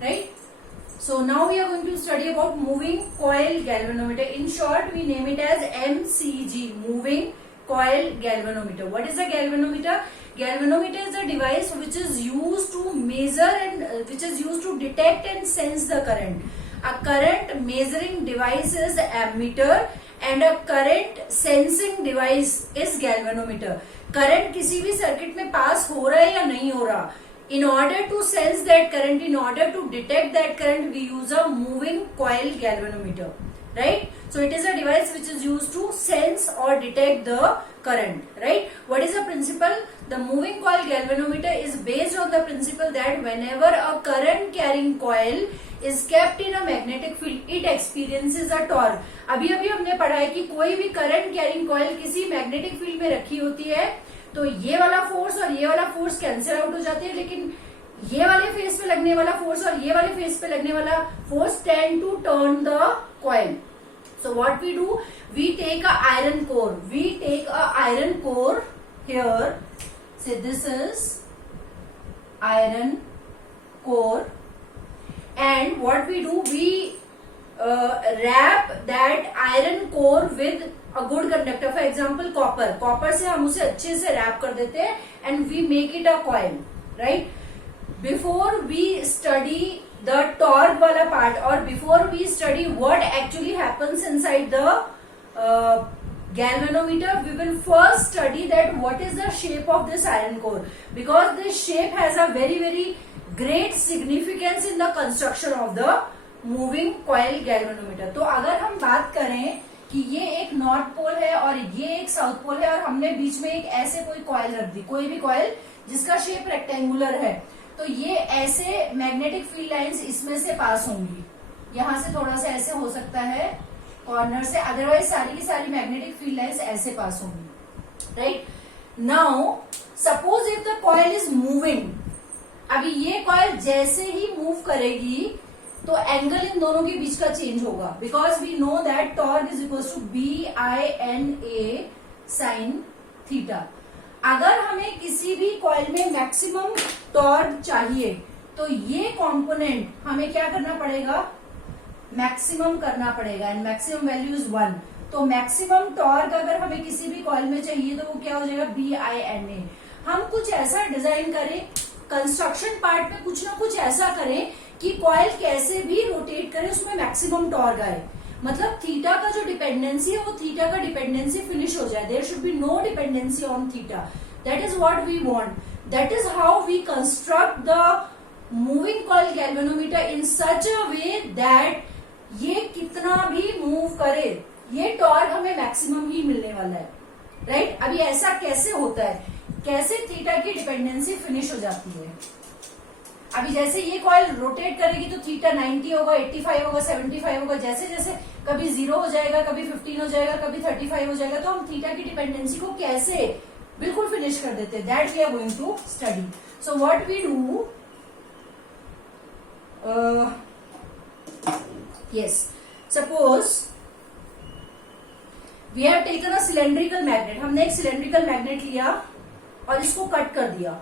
right? So now we are going to study about moving coil galvanometer. In short, we name it as MCG, moving coil galvanometer. What is a galvanometer? Galvanometer is a device which is used to measure and which is used to detect and sense the current. A current measuring device is ammeter and a current sensing device is galvanometer. Current किसी भी circuit में पास हो रहा है या नहीं हो रहा, in order to sense that current, in order to detect that current, we use a moving coil galvanometer, right? So it is a device which is used to sense or detect the current, right? What is the principle? The moving coil galvanometer is based on the principle that whenever a current carrying coil is kept in a magnetic field, it experiences a torque. अभी हमने पढ़ा है कि कोई भी current carrying coil किसी magnetic field में रखी होती है तो ये वाला फोर्स और ये वाला फोर्स कैंसिल आउट हो जाते हैं, लेकिन ये वाले फेस पे लगने वाला फोर्स और ये वाले फेस पे लगने वाला force tend to turn the coil. So what we do, we take a iron core, here, say this is iron core, and what we do, we wrap that iron core with a good conductor, for example copper से हम उसे अच्छे से wrap कर देते हैं and we make it a coil, right? Before we study the torque वाला part or before we study what actually happens inside the galvanometer, we will first study that what is the shape of this iron core, because this shape has a very great significance in the construction of the moving coil galvanometer. तो अगर हम बात करें कि ये एक north pole है और ये एक साउथ पोल है और हमने बीच में एक ऐसे कोई कॉइल रख दी, कोई भी कॉइल जिसका शेप रेक्टेंगुलर है, तो ये ऐसे मैग्नेटिक फील्ड लाइंस इसमें से पास होंगी. यहां से थोड़ा सा ऐसे हो सकता है कॉर्नर से, अदरवाइज सारी की सारी मैग्नेटिक फील्ड लाइंस ऐसे पास होंगी, right? Now suppose if the coil is moving, अभी ये कॉइल जैसे ही मूव करेगी तो एंगल इन दोनों के बीच का चेंज होगा, because we know that torque is equal to BINA sine theta. अगर हमें किसी भी कॉइल में मैक्सिमम टॉर्क चाहिए तो ये कंपोनेंट हमें क्या करना पड़ेगा, मैक्सिमम करना पड़ेगा, एंड मैक्सिमम वैल्यू इज 1. तो मैक्सिमम टॉर्क अगर हमें किसी भी कॉइल में चाहिए तो वो क्या हो जाएगा, BINA. हम कुछ ऐसा डिजाइन करें, कंस्ट्रक्शन पार्ट में कुछ ना कुछ ऐसा करें कि कॉइल कैसे भी रोटेट करे उसमें मैक्सिमम टॉर्क आए, मतलब थीटा का जो डिपेंडेंसी है वो थीटा का डिपेंडेंसी फिनिश हो जाए. There should be no dependency on theta. That is what we want. That is how we construct the moving coil galvanometer in such a way that ये कितना भी मूव करे ये टॉर्क हमें maximum ही मिलने वाला है, राइट? अभी ऐसा कैसे होता है, कैसे थीटा की डिपेंडेंसी फिनिश हो जाती है. अभी जैसे ये कॉइल रोटेट करेगी तो थीटा 90 होगा, 85 होगा, 75 होगा, जैसे जैसे कभी 0 हो जाएगा, कभी 15 हो जाएगा, कभी 35 हो जाएगा, तो हम थीटा की डिपेंडेंसी को कैसे बिल्कुल फिनिश कर देते हैं, that we are going to study. So what we do, yes, suppose we have taken a cylindrical magnet. हमने एक सिलेंड्रिकल मैग्नेट लिया और इसको कट कर दिया.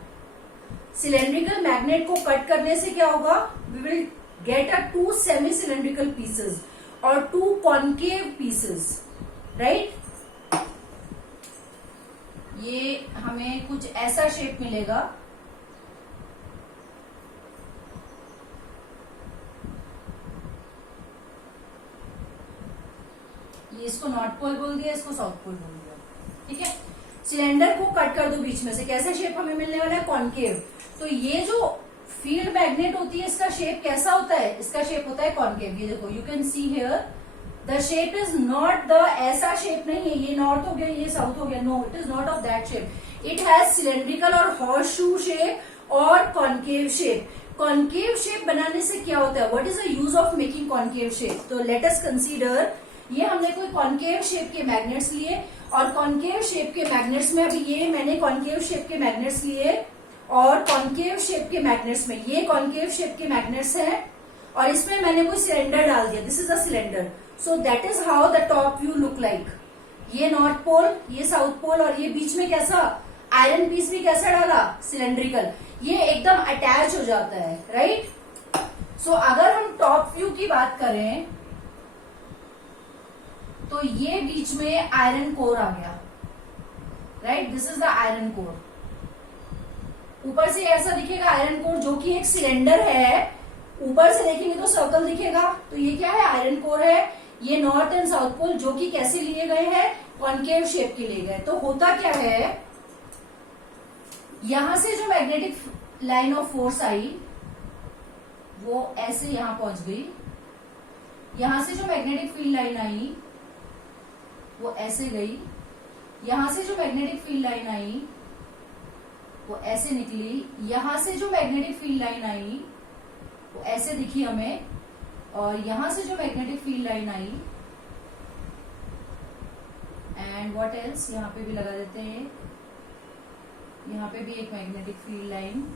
सिलेंड्रिकल मैग्नेट को कट करने से क्या होगा, we will get a 2 semi cylindrical pieces और 2 कॉन्केव पीसेस, राइट? ये हमें कुछ ऐसा शेप मिलेगा. ये इसको नॉर्थ पोल बोल दिया, इसको साउथ पोल बोल दिया, ठीक है? सिलेंडर को कट कर दो बीच में से, कैसा शेप हमें मिलने वाला है, कॉन्केव. तो ये जो फील्ड मैग्नेट होती है इसका शेप कैसा होता है, इसका शेप होता है कॉन्केव. ये देखो, you can see here the shape is not the, ऐसा शेप नहीं है ये नॉर्थ हो गया ये साउथ हो गया, no, it is not of that shape. It has cylindrical और हॉर्स शू शेप और कॉन्केव शेप. कॉन्केव शेप बनाने से क्या होता है, what is the use of making concave shape? तो लेट अस कंसीडर, ये हमने कोई कॉन्केव शेप के मैग्नेट्स लिए और कॉन्केव शेप के मैग्नेट्स में, अभी ये मैंने कॉन्केव शेप के मैग्नेट्स लिए और कॉन्केव शेप के मैग्नेट्स में ये कॉन्केव शेप के मैग्नेट्स हैं और इसमें मैंने कोई सिलेंडर डाल दिया. This is a cylinder. So that is how the top view look like. ये नॉर्थ पोल, ये साउथ पोल और ये बीच में कैसा आयरन पीस भी कैसा डाला, सिलेंड्रिकल. ये एकदम अटैच हो जाता है, राइट? सो अगर हम टॉप व्यू की बात करें तो ये बीच में आयरन कोर आ गया, right, this is the iron core. ऊपर से ऐसा दिखेगा आयरन कोर, जो कि एक सिलेंडर है, ऊपर से देखेंगे तो सर्कल दिखेगा, तो ये क्या है, आयरन कोर है। ये नॉर्थ एंड साउथ पोल जो कि कैसे लिए गए हैं, कॉन्केव शेप के लिए गए। तो होता क्या है, यहां से जो मैग्नेटिक लाइन ऑफ फोर्स आई वो ऐसे यहां पहुंच गई, यहां से जो मैग्नेटिक फील्ड लाइन आई वो ऐसे गई, यहां से जो मैग्नेटिक फील्ड लाइन आई वो ऐसे निकली, यहां से जो मैग्नेटिक फील्ड लाइन आई वो ऐसे दिखी हमें, और यहां से जो magnetic field line I, and what else, यहां पे भी लगा देते हैं, यहां पे भी एक मैग्नेटिक फील्ड लाइन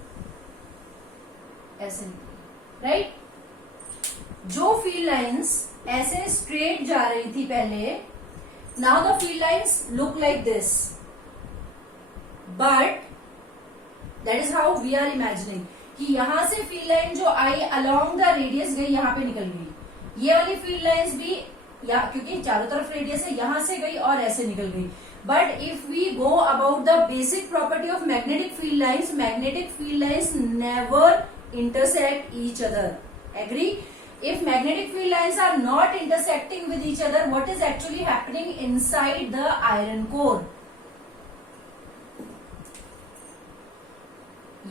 ऐसे निकली, राइट। जो फील्ड लाइंस ऐसे स्ट्रेट जा रही थी पहले, now the field lines look like this, but that is how we are imagining कि यहां से फील्ड लाइन जो आई अलोंग द रेडियस गई, यहां पे निकल गई। ये वाली फील्ड लाइंस भी क्योंकि चारों तरफ रेडियस है, यहां से गई और ऐसे निकल गई। But if we go about the basic property of magnetic field lines never intersect each other. Agree? If magnetic field lines are not intersecting with each other, what is actually happening inside the iron core?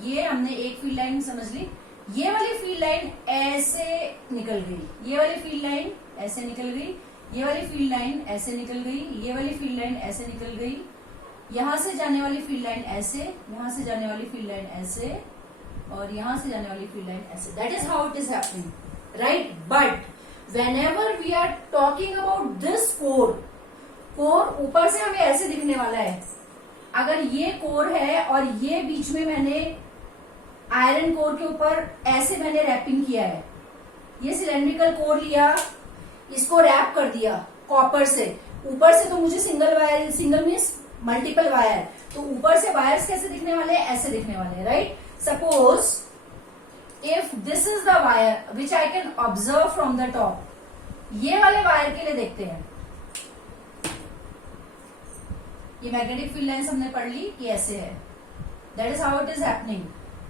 ये हमने एक field line समझ ली, ये वाली field line ऐसे निकल गई, ये वाली फील्ड लाइन ऐसे निकल गई, ये वाली फील्ड लाइन ऐसे निकल गई, ये वाली फील्ड लाइन ऐसे निकल गई, यहां से जाने वाली फील्ड लाइन ऐसे, यहां से जाने वाली फील्ड लाइन ऐसे, और यहां से जाने वाली फील्ड लाइन ऐसे। That is how it is happening, right. But whenever we are talking about this core ऊपर से हमें ऐसे दिखने वाला है। अगर ये कोर है और ये बीच में मैंने आयरन कोर के ऊपर ऐसे मैंने रैपिंग किया है, ये सिलेंड्रिकल कोर लिया, इसको रैप कर दिया कॉपर से। ऊपर से तो मुझे सिंगल मीन्स मल्टीपल वायर, तो ऊपर से वायर्स कैसे दिखने वाले हैं, ऐसे दिखने वाले हैं, right. Suppose if this is the wire which I can observe from the top, ये वाले वायर के लिए देखते हैं। ये मैग्नेटिक फील्ड लाइंस हमने पढ़ ली कि ऐसे है, that is how it is happening.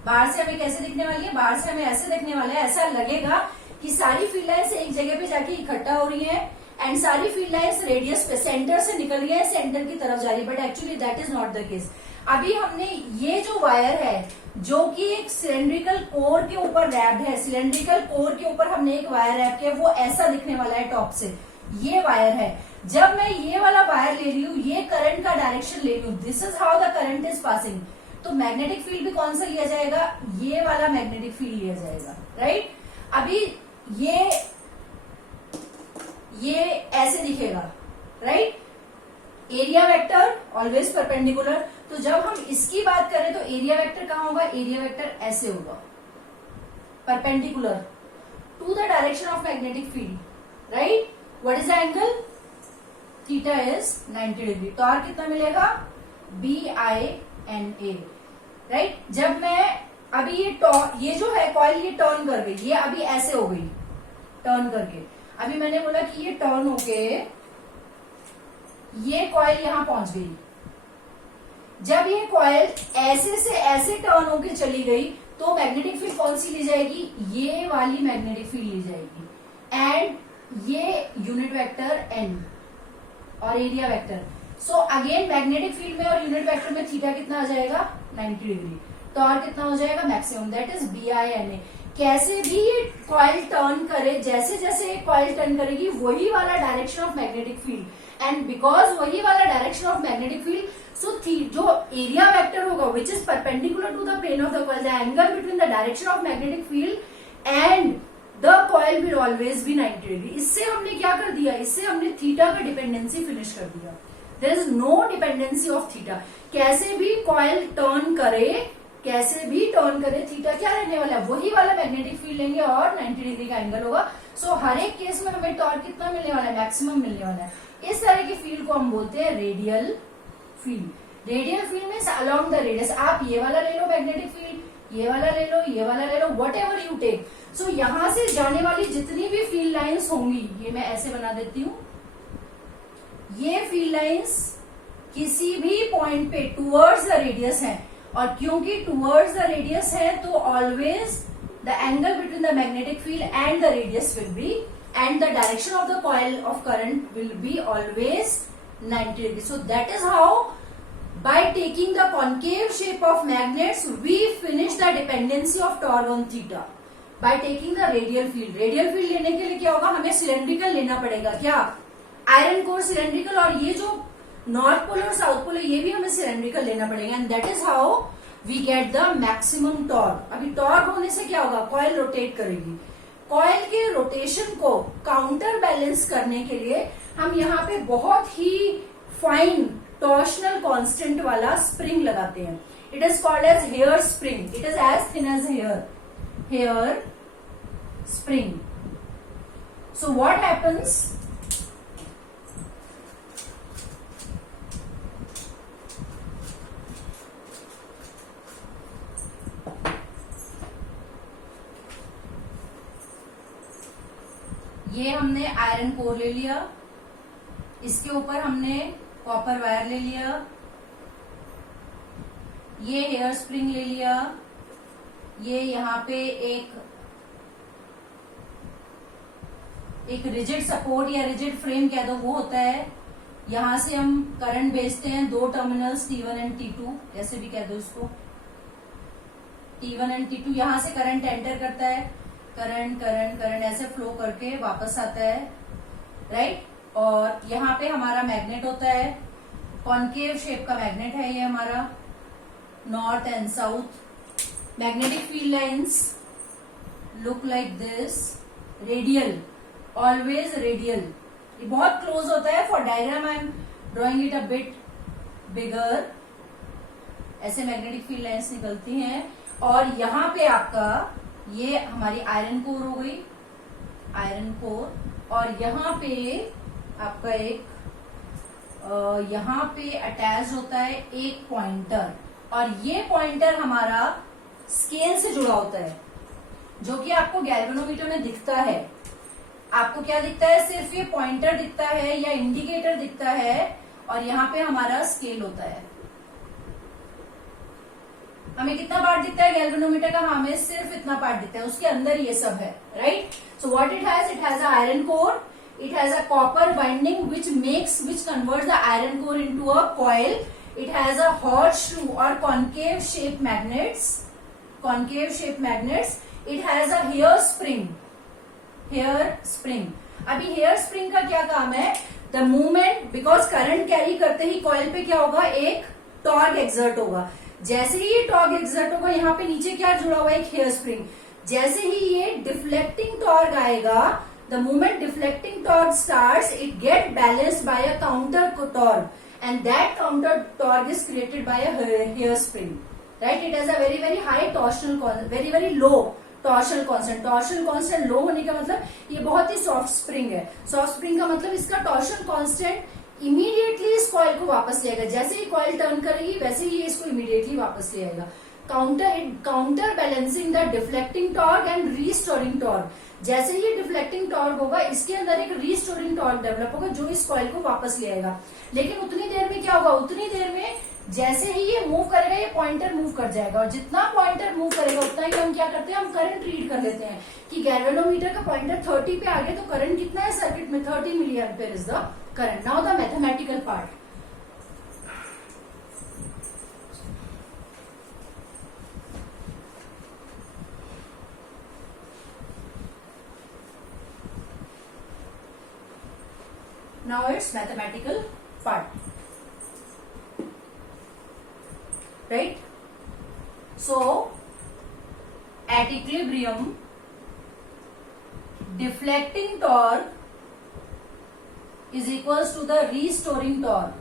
बाहर से हमें कैसे दिखने वाली है, बाहर से हमें ऐसे दिखने वाला है, ऐसा लगेगा कि सारी फील्ड लाइंस एक जगह पे जाके इकट्ठा हो रही है, एंड सारी फील्ड लाइंस रेडियस पे सेंटर से निकल रही है, सेंटर की तरफ जा रही है, but actually that is not the case. अभी हमने ये जो वायर है जो कि एक सिलेंड्रिकल कोर के ऊपर रैप्ड है, सिलेंड्रिकल कोर के ऊपर हमने एक वायर रैप किया, वो ऐसा दिखने वाला है टॉप से, ये वायर है। जब मैं ये वाला वायर ले रही हूं, ये करंट का डायरेक्शन ले रही हूं, this is how the current is passing, तो मैग्नेटिक फील्ड भी कौन सा लिया जाएगा, ये वाला मैग्नेटिक फील्ड लिया जाएगा, राइट। अभी ये ऐसे दिखेगा, right. Area vector always perpendicular, तो जब हम इसकी बात करें तो एरिया वेक्टर कहां होगा, एरिया वेक्टर ऐसे होगा, perpendicular to the direction of magnetic field, right. What is the angle, theta is 90 degree. तो आर कितना मिलेगा, BINA, राइट। जब मैं अभी ये जो है कॉइल, ये टर्न कर गई, ये अभी ऐसे हो गई टर्न करके, अभी मैंने बोला कि ये टर्न होके ये कॉइल यहां पहुंच गई। जब ये कॉइल ऐसे से ऐसे टर्न होके चली गई तो मैग्नेटिक फील्ड कौन सी ली जाएगी, ये वाली मैग्नेटिक फील्ड ली जाएगी, एंड ये यूनिट वेक्टर N और area vector. So again magnetic field में और यूनिट वेक्टर में थीटा कितना आ जाएगा, 90 डिग्री। तो आर कितना हो जाएगा, मैक्सिमम, दैट इज BINA। कैसे भी ये कॉइल टर्न करे, जैसे जैसे ये कॉइल टर्न करेगी वही वाला direction of magnetic field, and because वही वाला direction of magnetic field, so जो एरिया वेक्टर होगा which is perpendicular to the plane of the coil, the angle between the direction of magnetic field and the coil will always be 90 degree. इससे हमने क्या कर दिया, इससे हमने theta का डिपेंडेंसी फिनिश कर दिया। There is no dependency of theta. कैसे भी कॉइल टर्न करे, कैसे भी टर्न करे, थीटा क्या रहने वाला है, वही वाला मैग्नेटिक फील्ड लेंगे और 90 डिग्री का एंगल होगा। सो हर एक केस में हमें टॉर्क कितना मिलने वाला है, मैक्सिमम मिलने वाला है। इस तरह की फील्ड को हम बोलते हैं radial field. Radial field means along the radius. आप ये वाला ले लो मैग्नेटिक फील्ड, ये वाला ले लो, ये वाला ले लो, वट एवर यू टेक। सो यहां से जाने वाली जितनी भी फील्ड लाइंस होंगी, ये मैं ऐसे बना देती हूं, ये फील्ड लाइंस किसी भी पॉइंट पे टूवर्ड्स द रेडियस है, और क्योंकि टूवर्ड्स द रेडियस है तो always the angle between the magnetic field and the radius will be, and the direction of the coil of current will be always 90 degrees. So that is how by taking the concave shape of magnets we finish the dependency of torque on theta by taking the radial field. Radial field लेने के लिए क्या होगा, हमें cylindrical लेना पड़ेगा, क्या iron core cylindrical, और ये जो नॉर्थ पोल और साउथ पोल है ये भी हमें सिलेंड्रिकल लेना पड़ेगा, and that is how we get the maximum torque. अभी टॉर्क होने से क्या होगा, कॉइल रोटेट करेगी, कॉइल के रोटेशन को काउंटर बैलेंस करने के लिए हम यहाँ पे बहुत ही फाइन टॉर्शनल कांस्टेंट वाला स्प्रिंग लगाते हैं। It is called as hair spring, it is as thin as hair spring. So what happens, ये हमने आयरन कोर ले लिया, इसके ऊपर हमने कॉपर वायर ले लिया, ये हेयर स्प्रिंग ले लिया, ये यहाँ पे एक रिजिड सपोर्ट या रिजिड फ्रेम कह दो वो होता है, यहां से हम करंट भेजते हैं, दो टर्मिनल्स T1 एंड T2 जैसे भी कह दो इसको, T1 एंड T2, यहां से करंट एंटर करता है, करंट करंट करंट ऐसे फ्लो करके वापस आता है, राइट। और यहाँ पे हमारा मैग्नेट होता है, कॉन्केव शेप का मैग्नेट है ये हमारा, north and south. Magnetic field lines look like this, radial, always radial, ये बहुत क्लोज होता है। For diagram I am drawing it a bit बिगर, ऐसे मैग्नेटिक फील्ड लाइंस निकलती हैं। और यहाँ पे आपका ये हमारी आयरन कोर हो गई, आयरन कोर, और यहाँ पे आपका यहाँ पे अटैच होता है एक पॉइंटर, और ये पॉइंटर हमारा स्केल से जुड़ा होता है, जो कि आपको गैल्वेनोमीटर में दिखता है। आपको क्या दिखता है, सिर्फ ये पॉइंटर दिखता है या इंडिकेटर दिखता है, और यहाँ पे हमारा स्केल होता है। हमें कितना पार्ट दिखता है गैल्वेनोमीटर का, हमें सिर्फ इतना पार्ट दिखता है, उसके अंदर ये सब है, right. So what it has a iron core, it has a copper winding which converts the iron core into a coil. It has a horseshoe or concave shape magnets, it has a hair spring, अभी hair spring का क्या काम है, the movement, because current carry करते ही coil पे क्या होगा, एक टॉर्क एक्सर्ट होगा। जैसे ही ये टॉर्क एक्सर्ट होगा, यहाँ पे नीचे क्या जुड़ा हुआ है, एक हेयर स्प्रिंग। जैसे ही ये डिफ्लेक्टिंग टॉर्क आएगा, the moment deflecting torque starts, it get balanced by a counter torque, and that counter torque is created by a hair spring, right. It has a very very high torsional constant, very very low torsional constant. Torsional constant low होने का मतलब ये बहुत ही soft spring है। Soft spring का मतलब इसका torsion constant immediately इस कॉइल को वापस ले आएगा, जैसे ही कॉइल टर्न करेगी वैसे ही ये इसको इमीडिएटली वापस ले आएगा। Counter balancing the deflecting torque and restoring torque. जैसे ही ये डिफ्लेक्टिंग टॉर्क होगा, इसके अंदर एक रीस्टोरिंग टॉर्क डेवलप होगा जो इस कॉइल को वापस ले आएगा। लेकिन उतनी देर में क्या होगा, उतनी देर में जैसे ही ये मूव करेगा, ये पॉइंटर मूव कर जाएगा, और जितना पॉइंटर मूव करेगा उतना ही हम क्या करते हैं, हम करंट रीड कर लेते हैं कि गैल्वेनोमीटर का पॉइंटर 30 पे आ गया तो करंट कितना है सर्किट में, 30 milli ampere is the current. Now the mathematical part. Now it's mathematical part, right? So at equilibrium, deflecting torque is equals to the restoring torque.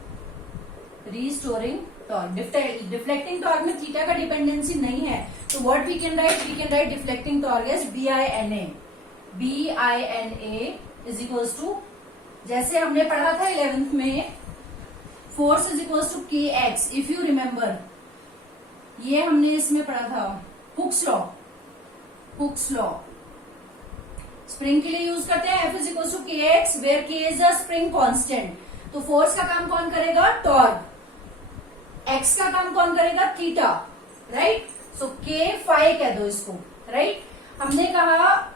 Deflecting torque में theta का dependency नहीं है, तो what we can write deflecting torque as BINA is equals to, जैसे हमने पढ़ा था 11th में, force is equals to KX, if you remember, ये हमने इसमें पढ़ा था हुक्स लॉ स्प्रिंग के लिए यूज करते हैं. F इज इक्वल टू के एक्स वेयर के इज अ स्प्रिंग कांस्टेंट. तो फोर्स का काम कौन करेगा? टॉर्क. एक्स का काम कौन करेगा? थीटा. राइट. सो के फाई कह दो इसको. राइट. हमने कहा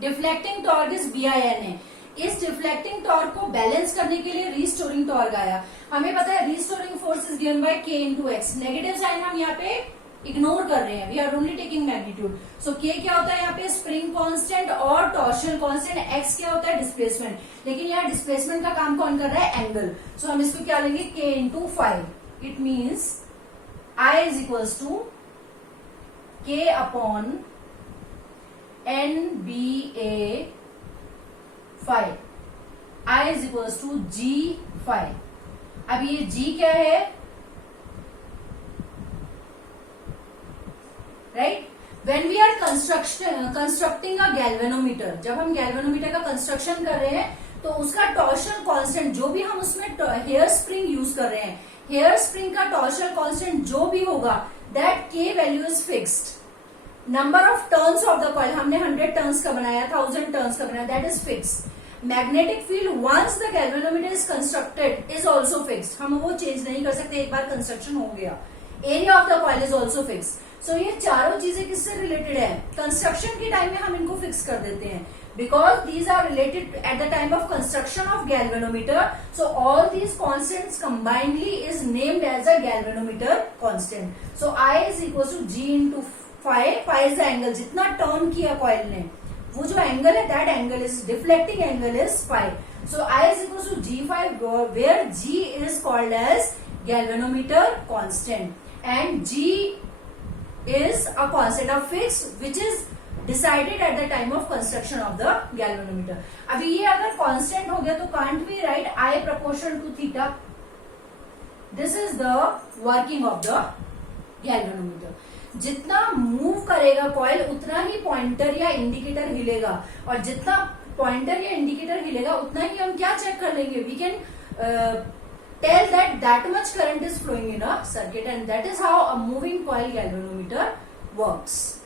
डिफ्लेक्टिंग टॉर्क इज BINA. इस डिफ्लेक्टिंग टॉर्क को बैलेंस करने के लिए रीस्टोरिंग टॉर्क आया. हमें पता है restoring force is given by K into X. Negative sign हम यहाँ पे इग्नोर कर रहे हैं. We are only taking magnitude. So K क्या होता है यहाँ पे? स्प्रिंग कांस्टेंट और टॉर्शनल कांस्टेंट. X क्या होता है? डिस्प्लेसमेंट. लेकिन यहाँ डिस्प्लेसमेंट का काम कौन कर रहा है? एंगल. सो हम इसको क्या लेंगे? K into 5. It means I is equals to K upon NBA 5. I is equals to G5. अब ये G क्या है? Right. When we are constructing a galvanometer, जब हम गैल्वेनोमीटर का कंस्ट्रक्शन कर रहे हैं तो उसका टॉर्शनल कांस्टेंट जो भी हम उसमें हेयर स्प्रिंग यूज कर रहे हैं, हेयर स्प्रिंग का टॉर्शनल कांस्टेंट जो भी होगा that K value is fixed. Number of turns of the coil हमने 100 टर्न्स का बनाया, 1000 टर्न्स का बनाया, that is fixed. Magnetic field once the galvanometer is constructed is also fixed. हम वो चेंज नहीं कर सकते, एक बार कंस्ट्रक्शन हो गया. Area of the coil is also fixed. So ये चारों चीजें किससे रिलेटेड है? कंस्ट्रक्शन के टाइम में हम इनको फिक्स कर देते हैं because these are related at the time of construction of galvanometer. So all these constants combinedly is named as a galvanometer constant. So I is equal to G into 5. 5 is the angle. जितना turn किया coil ने वो जो angle है that angle is deflecting angle is 5. So I is equal to G5 where G is called as galvanometer constant and G is a constant of fix which is decided at the time of construction of the galvanometer. अभी ये अगर constant हो गया तो can't we write I proportional to theta? This is the working of the galvanometer. जितना move करेगा coil उतना ही pointer या इंडिकेटर हिलेगा और जितना पॉइंटर या इंडिकेटर हिलेगा उतना ही हम क्या चेक कर लेंगे? We can tell that much current is flowing in a circuit and that is how a moving coil galvanometer works.